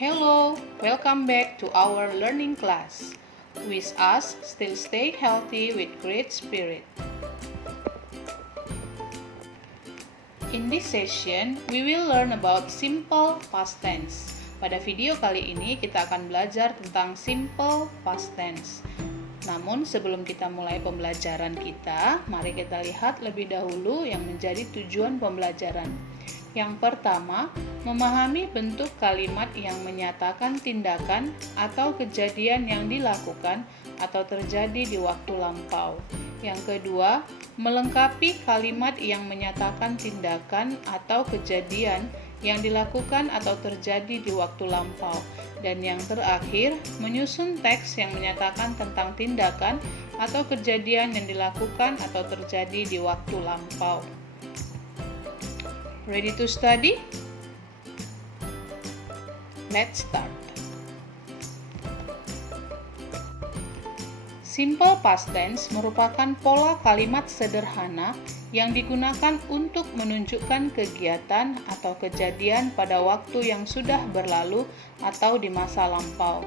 Hello, welcome back to our learning class. With us, still stay healthy with great spirit. In this session, we will learn about simple past tense. Pada video kali ini, kita akan belajar tentang simple past tense. Namun, sebelum kita mulai pembelajaran kita, mari kita lihat lebih dahulu yang menjadi tujuan pembelajaran. Yang pertama, memahami bentuk kalimat yang menyatakan tindakan atau kejadian yang dilakukan atau terjadi di waktu lampau. Yang kedua, melengkapi kalimat yang menyatakan tindakan atau kejadian yang dilakukan atau terjadi di waktu lampau. Dan yang terakhir, menyusun teks yang menyatakan tentang tindakan atau kejadian yang dilakukan atau terjadi di waktu lampau. Ready to study? Let's start. Simple past tense merupakan pola kalimat sederhana yang digunakan untuk menunjukkan kegiatan atau kejadian pada waktu yang sudah berlalu atau di masa lampau.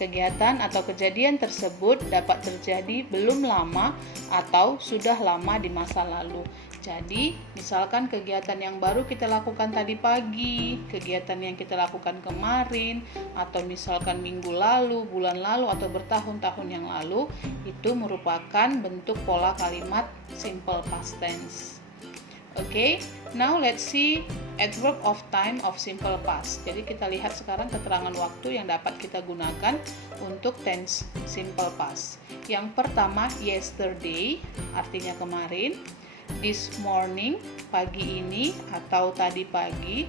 Kegiatan atau kejadian tersebut dapat terjadi belum lama atau sudah lama di masa lalu. Jadi, misalkan kegiatan yang baru kita lakukan tadi pagi, kegiatan yang kita lakukan kemarin, atau misalkan minggu lalu, bulan lalu, atau bertahun-tahun yang lalu, itu merupakan bentuk pola kalimat simple past tense. Okay, now let's see adverb of time of simple past. Jadi kita lihat sekarang keterangan waktu yang dapat kita gunakan untuk tense simple past. Yang pertama, yesterday, artinya kemarin. This morning, pagi ini atau tadi pagi.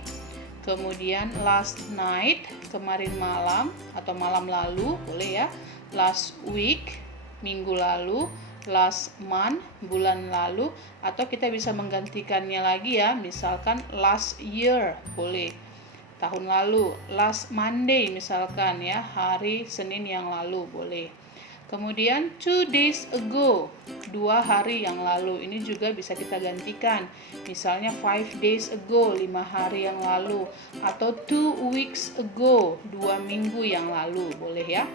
Kemudian last night, kemarin malam atau malam lalu, boleh ya. Last week, minggu lalu. Last month, bulan lalu. Atau kita bisa menggantikannya lagi ya, misalkan last year, boleh. Tahun lalu. Last Monday, misalkan ya, hari Senin yang lalu, boleh. Kemudian 2 days ago, 2 hari yang lalu, ini juga bisa kita gantikan. Misalnya 5 days ago, 5 hari yang lalu. Atau 2 weeks ago, 2 minggu yang lalu, boleh ya.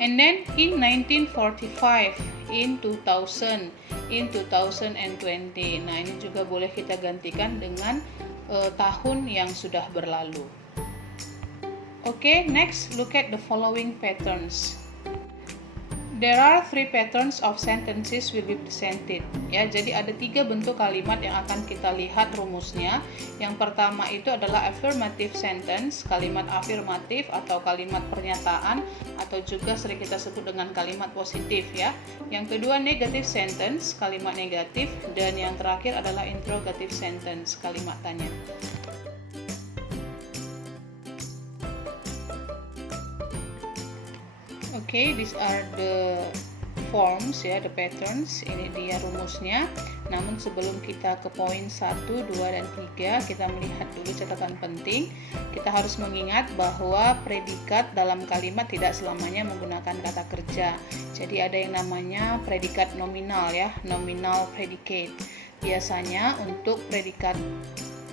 And then in 1945, in 2000, in 2020. Nah, ini juga boleh kita gantikan dengan tahun yang sudah berlalu. Okay, next look at the following patterns. There are 3 patterns of sentences will be presented. Ya, jadi ada 3 bentuk kalimat yang akan kita lihat rumusnya. Yang pertama itu adalah affirmative sentence, kalimat afirmatif atau kalimat pernyataan atau juga sering kita sebut dengan kalimat positif ya. Yang kedua negative sentence, kalimat negatif, dan yang terakhir adalah interrogative sentence, kalimat tanya. Okay, these are the forms ya, the patterns. Ini dia rumusnya. Namun sebelum kita ke poin 1, 2, dan 3, kita melihat dulu catatan penting. Kita harus mengingat bahwa predikat dalam kalimat tidak selamanya menggunakan kata kerja. Jadi ada yang namanya predikat nominal ya, nominal predicate. Biasanya untuk predikat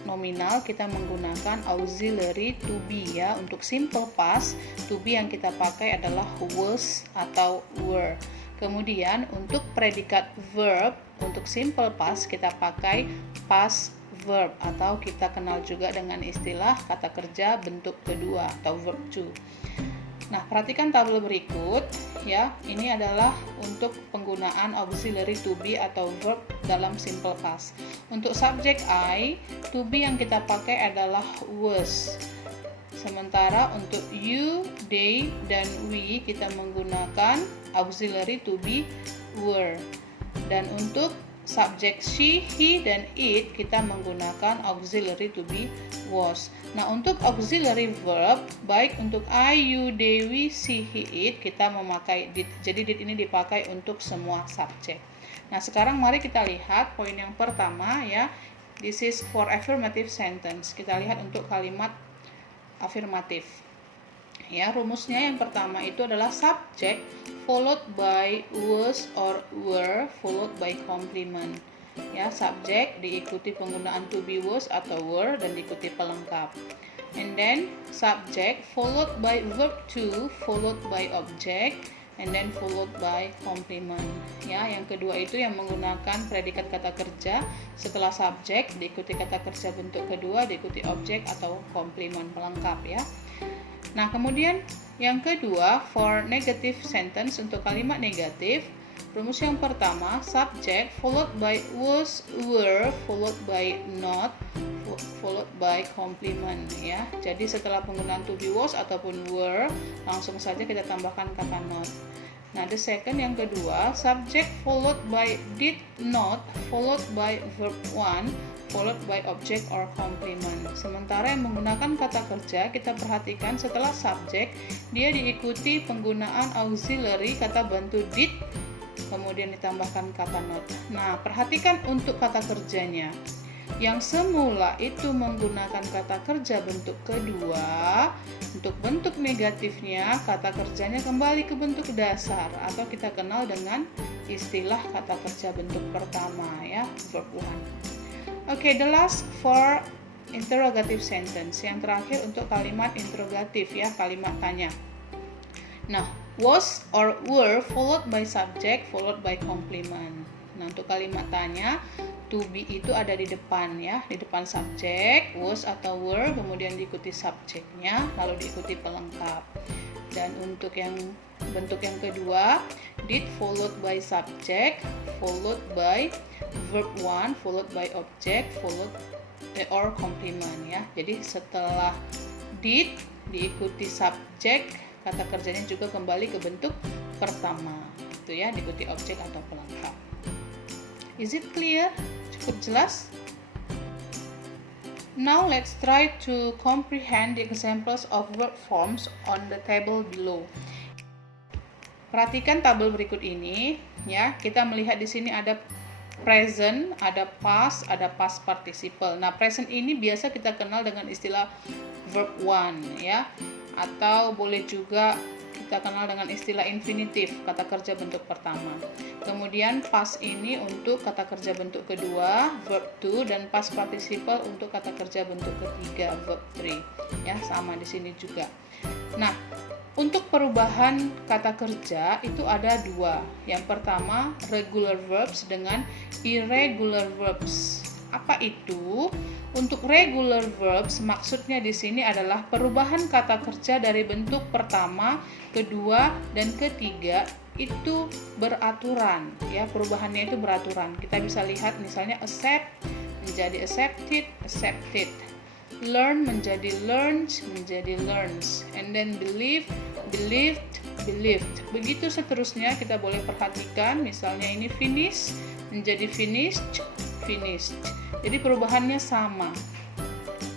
nominal kita menggunakan auxiliary to be ya. Untuk simple past, to be yang kita pakai adalah was atau were. Kemudian untuk predikat verb, untuk simple past kita pakai past verb atau kita kenal juga dengan istilah kata kerja bentuk kedua atau verb to. Nah, perhatikan tabel berikut ya. Ini adalah untuk penggunaan auxiliary to be atau verb dalam simple past. Untuk subjek I, to be yang kita pakai adalah was. Sementara untuk you, they, dan we kita menggunakan auxiliary to be were. Dan untuk subjek she, he, dan it kita menggunakan auxiliary to be was. Nah, untuk auxiliary verb, baik untuk I, you, they, we, she, he, it, kita memakai did. Jadi did ini dipakai untuk semua subjek. Nah, sekarang mari kita lihat poin yang pertama ya. This is for affirmative sentence. Kita lihat untuk kalimat afirmatif. Ya, rumusnya yang pertama itu adalah subject followed by was or were followed by complement. Ya, subjek diikuti penggunaan to be, was atau were dan diikuti pelengkap. and then subject followed by verb to followed by object and then followed by complement. Ya, yang kedua itu yang menggunakan predikat kata kerja setelah subjek, diikuti kata kerja bentuk kedua, diikuti objek atau complement pelengkap ya. Nah, kemudian yang kedua for negative sentence untuk kalimat negatif, rumus yang pertama subject followed by was, were, followed by not, followed by complement ya. Jadi setelah penggunaan to be, was ataupun were, langsung saja kita tambahkan kata not. Nah, the second yang kedua, subject followed by did not, followed by verb 1, followed by object or complement. Sementara yang menggunakan kata kerja, kita perhatikan setelah subject, dia diikuti penggunaan auxiliary kata bantu did, kemudian ditambahkan kata not. Nah, perhatikan untuk kata kerjanya. Yang semula itu menggunakan kata kerja bentuk kedua, untuk bentuk negatifnya kata kerjanya kembali ke bentuk dasar atau kita kenal dengan istilah kata kerja bentuk pertama ya, verb 1. Oke, the last for interrogative sentence. Yang terakhir untuk kalimat interrogatif ya, kalimat tanya. Nah, was or were followed by subject followed by complement. Nah, untuk kalimat tanya, to be itu ada di depan ya, di depan subjek, was atau were, kemudian diikuti subjeknya, lalu diikuti pelengkap. Dan untuk yang bentuk yang kedua, did followed by subject, followed by verb 1, followed by object, followed or complement ya. Jadi setelah did diikuti subjek, kata kerjanya juga kembali ke bentuk pertama. Itu ya, diikuti objek atau pelengkap. Is it clear? Cukup jelas? Now let's try to comprehend the examples of verb forms on the table below. Perhatikan tabel berikut ini ya. Kita melihat di sini ada present, ada past participle. Nah, present ini biasa kita kenal dengan istilah verb 1 ya. Atau boleh juga kita kenal dengan istilah infinitif, kata kerja bentuk pertama. Kemudian past ini untuk kata kerja bentuk kedua, verb 2, dan past participle untuk kata kerja bentuk ketiga, verb 3. Ya, sama di sini juga. Nah, untuk perubahan kata kerja itu ada dua. Yang pertama, regular verbs dengan irregular verbs. Apa itu? Untuk regular verbs maksudnya di sini adalah perubahan kata kerja dari bentuk pertama, kedua, dan ketiga itu beraturan ya, perubahannya itu beraturan. Kita bisa lihat misalnya accept menjadi accepted, accepted. Learn menjadi learned, menjadi learns. And then believe, believed, believed. Begitu seterusnya kita boleh perhatikan misalnya ini finish menjadi finished, finished. Jadi perubahannya sama.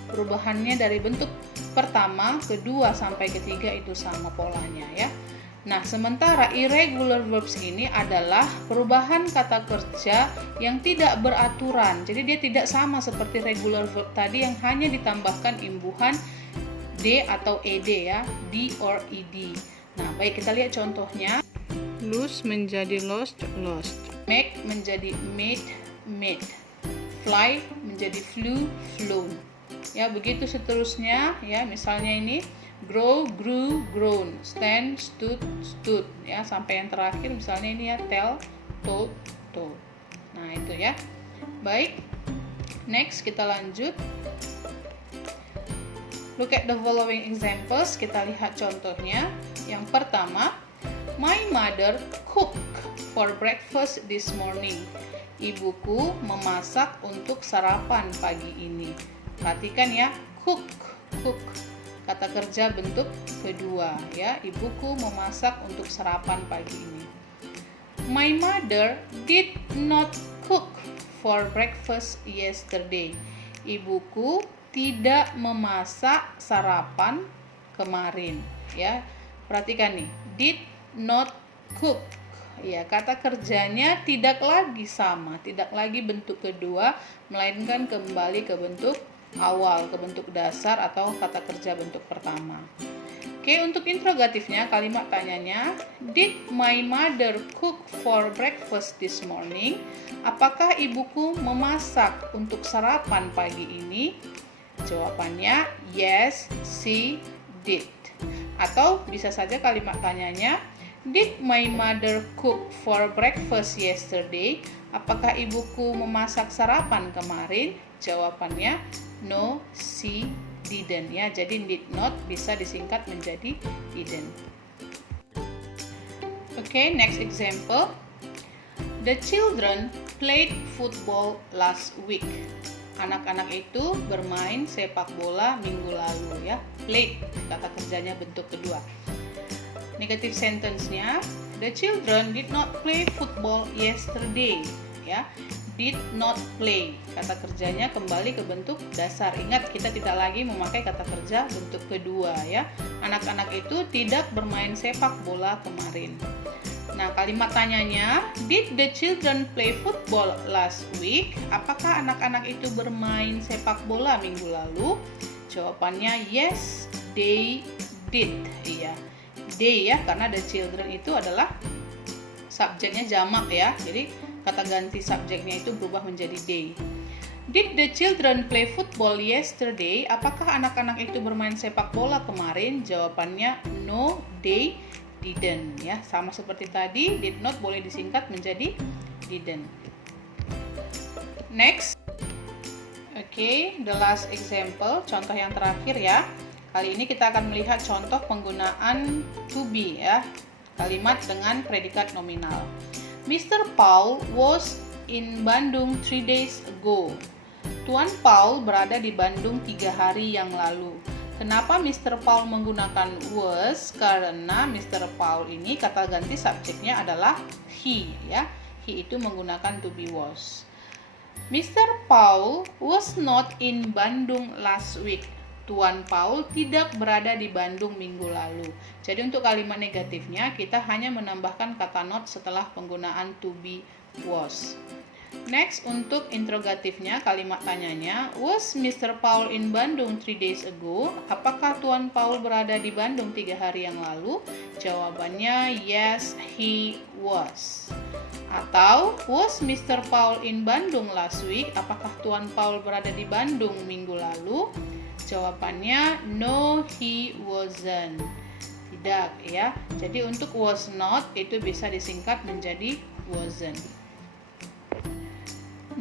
Perubahannya dari bentuk pertama, kedua, sampai ketiga itu sama polanya ya. Nah, sementara irregular verbs ini adalah perubahan kata kerja yang tidak beraturan. Jadi dia tidak sama seperti regular verb tadi yang hanya ditambahkan imbuhan d atau ed ya, d or ed. Nah, baik kita lihat contohnya. Lose menjadi lost, lost. Make menjadi made, made. Fly menjadi flew, flown. Ya, begitu seterusnya ya. Misalnya ini grow, grew, grown. Stand, stood, stood. Ya, sampai yang terakhir misalnya ini ya tell, told, told. Nah, itu ya. Baik. Next kita lanjut. Look at the following examples. Kita lihat contohnya. Yang pertama, my mother cooked for breakfast this morning. Ibuku memasak untuk sarapan pagi ini. Perhatikan ya, cook, cook. Kata kerja bentuk kedua ya. Ibuku memasak untuk sarapan pagi ini. My mother did not cook for breakfast yesterday. Ibuku tidak memasak sarapan kemarin ya. Perhatikan nih, did not cook. Ya, kata kerjanya tidak lagi sama, tidak lagi bentuk kedua, melainkan kembali ke bentuk awal, ke bentuk dasar atau kata kerja bentuk pertama. Oke, untuk interrogatifnya, kalimat tanyanya, did my mother cook for breakfast this morning? Apakah ibuku memasak untuk sarapan pagi ini? Jawabannya yes, she did. Atau bisa saja kalimat tanyanya, did my mother cook for breakfast yesterday? Apakah ibuku memasak sarapan kemarin? Jawabannya no, she didn't ya. Jadi did not bisa disingkat menjadi didn't. Okay, next example. The children played football last week. Anak-anak itu bermain sepak bola minggu lalu ya. Played, kata kerjanya bentuk kedua. Negative sentence-nya, the children did not play football yesterday ya. Did not play, kata kerjanya kembali ke bentuk dasar. Ingat, kita tidak lagi memakai kata kerja bentuk kedua ya. Anak-anak itu tidak bermain sepak bola kemarin. Nah, kalimat tanyanya, did the children play football last week? Apakah anak-anak itu bermain sepak bola minggu lalu? Jawabannya yes, they did. Iya, they ya, karena the children itu adalah subjeknya jamak ya. Jadi kata ganti subjeknya itu berubah menjadi they. Did the children play football yesterday? Apakah anak-anak itu bermain sepak bola kemarin? Jawabannya no, they didn't ya. Sama seperti tadi, did not boleh disingkat menjadi didn't. Next. Okay, the last example, contoh yang terakhir ya. Kali ini kita akan melihat contoh penggunaan to be ya. Kalimat dengan predikat nominal. Mr. Paul was in Bandung 3 days ago. Tuan Paul berada di Bandung 3 hari yang lalu. Kenapa Mr. Paul menggunakan was? Karena Mr. Paul ini kata ganti subjeknya adalah he ya. He itu menggunakan to be was. Mr. Paul was not in Bandung last week. Tuan Paul tidak berada di Bandung minggu lalu. Jadi untuk kalimat negatifnya kita hanya menambahkan kata not setelah penggunaan to be was. Next, untuk interrogatifnya, kalimat tanyanya, was Mr. Paul in Bandung 3 days ago? Apakah Tuan Paul berada di Bandung 3 hari yang lalu? Jawabannya yes, he was. Atau, was Mr. Paul in Bandung last week? Apakah Tuan Paul berada di Bandung minggu lalu? Jawabannya no, he wasn't. Tidak ya. Jadi untuk was not itu bisa disingkat menjadi wasn't.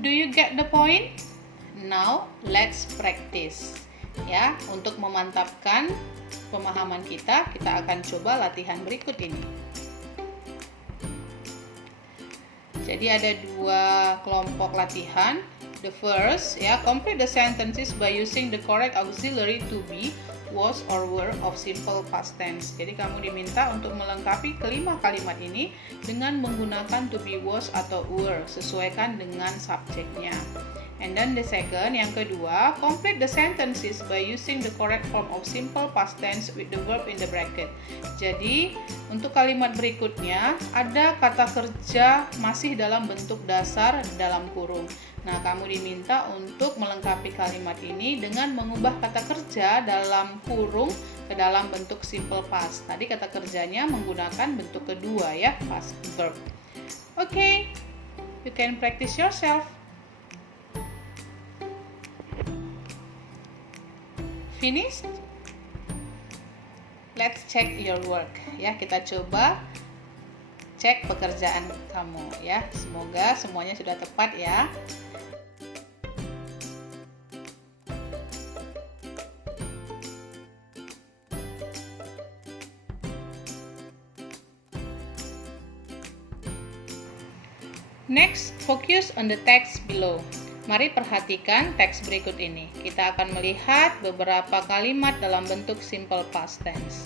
Do you get the point? Now let's practice. Ya, untuk memantapkan pemahaman kita akan coba latihan berikut ini. Jadi ada 2 kelompok latihan. The first, ya, complete the sentences by using the correct auxiliary to be, was, or were of simple past tense. Jadi kamu diminta untuk melengkapi kelima kalimat ini dengan menggunakan to be, was, atau were, sesuaikan dengan subjeknya. And then the second, yang kedua, complete the sentences by using the correct form of simple past tense with the verb in the bracket. Jadi, untuk kalimat berikutnya, ada kata kerja masih dalam bentuk dasar dalam kurung. Nah, kamu diminta untuk melengkapi kalimat ini dengan mengubah kata kerja dalam kurung ke dalam bentuk simple past. Tadi kata kerjanya menggunakan bentuk kedua ya, past verb. Okay, you can practice yourself. Finished? Let's check your work. Ya, kita coba cek pekerjaan kamu ya. Semoga semuanya sudah tepat ya. Next, focus on the text below. Mari perhatikan teks berikut ini. Kita akan melihat beberapa kalimat dalam bentuk simple past tense.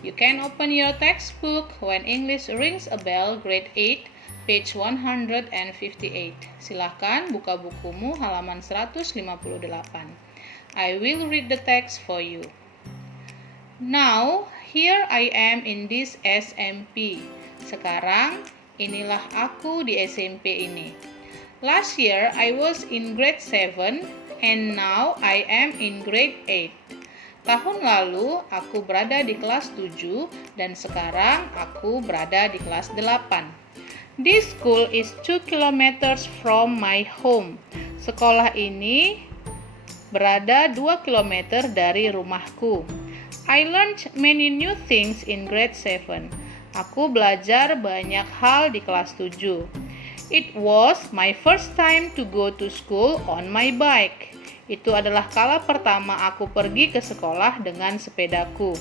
You can open your textbook when English rings a bell, grade 8, page 158. Silahkan buka bukumu halaman 158. I will read the text for you. Now, here I am in this SMP. Sekarang, inilah aku di SMP ini. Last year, I was in grade 7 and now I am in grade 8. Tahun lalu, aku berada di kelas 7 dan sekarang aku berada di kelas 8. This school is 2 kilometers from my home. Sekolah ini berada 2 km dari rumahku. I learned many new things in grade 7. Aku belajar banyak hal di kelas 7. It was my first time to go to school on my bike. Itu adalah kala pertama aku pergi ke sekolah dengan sepedaku.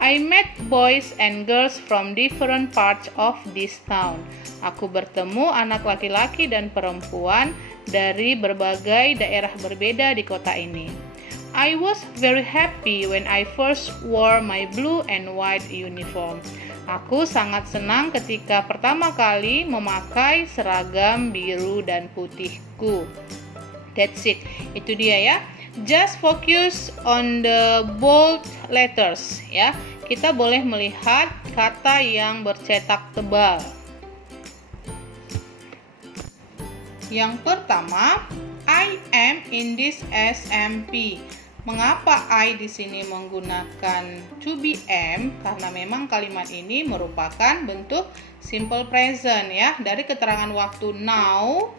I met boys and girls from different parts of this town. Aku bertemu anak laki-laki dan perempuan dari berbagai daerah berbeda di kota ini. I was very happy when I first wore my blue and white uniform. Aku sangat senang ketika pertama kali memakai seragam biru dan putihku. That's it. Itu dia ya. Just focus on the bold letters ya. Kita boleh melihat kata yang bercetak tebal. Yang pertama, I am in this SMP. Mengapa I di sini menggunakan to be am? Karena memang kalimat ini merupakan bentuk simple present ya. Dari keterangan waktu now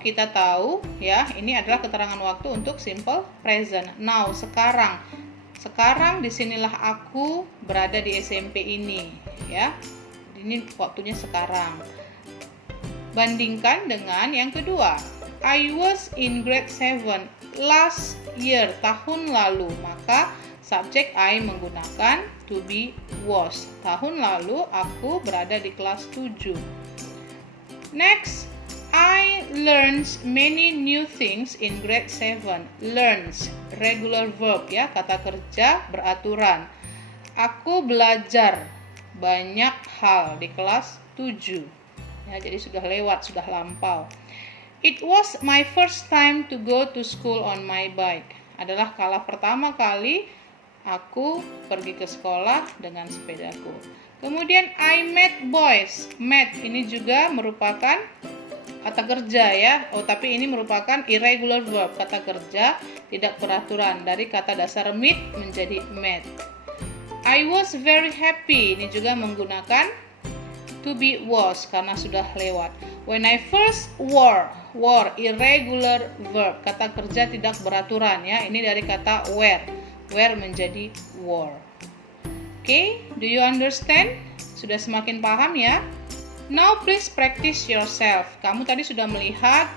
kita tahu ya, ini adalah keterangan waktu untuk simple present. Now, sekarang. Sekarang disinilah aku berada di SMP ini ya. Ini waktunya sekarang. Bandingkan dengan yang kedua. I was in grade 7 last year, tahun lalu. Maka subjek I menggunakan to be was. Tahun lalu aku berada di kelas 7. Next, I learned many new things in grade 7. Learns, regular verb ya, kata kerja beraturan. Aku belajar banyak hal di kelas 7. Ya, jadi sudah lewat, sudah lampau. It was my first time to go to school on my bike. Adalah kala pertama kali aku pergi ke sekolah dengan sepedaku. Kemudian I met boys. Met ini juga merupakan kata kerja ya. Oh, tapi ini merupakan irregular verb, kata kerja tidak beraturan, dari kata dasar meet menjadi met. I was very happy. Ini juga menggunakan to be was karena sudah lewat. When I first wore irregular verb, kata kerja tidak beraturan ya. Ini dari kata wear. Wear menjadi wore. Okay, do you understand? Sudah semakin paham ya? Now please practice yourself. Kamu tadi sudah melihat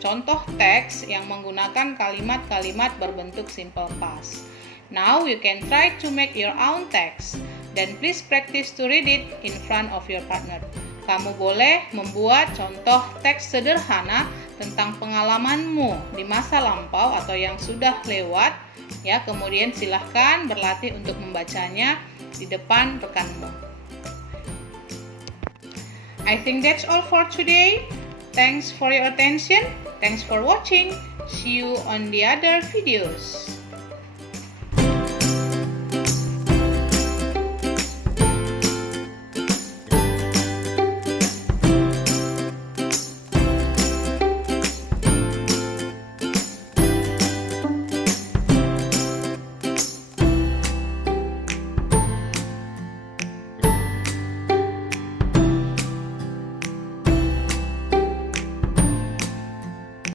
contoh teks yang menggunakan kalimat-kalimat berbentuk simple past. Now you can try to make your own text. Then please practice to read it in front of your partner. Kamu boleh membuat contoh teks sederhana tentang pengalamanmu di masa lampau atau yang sudah lewat ya. Kemudian silahkan berlatih untuk membacanya di depan rekanmu. I think that's all for today. Thanks for your attention. Thanks for watching. See you on the other videos.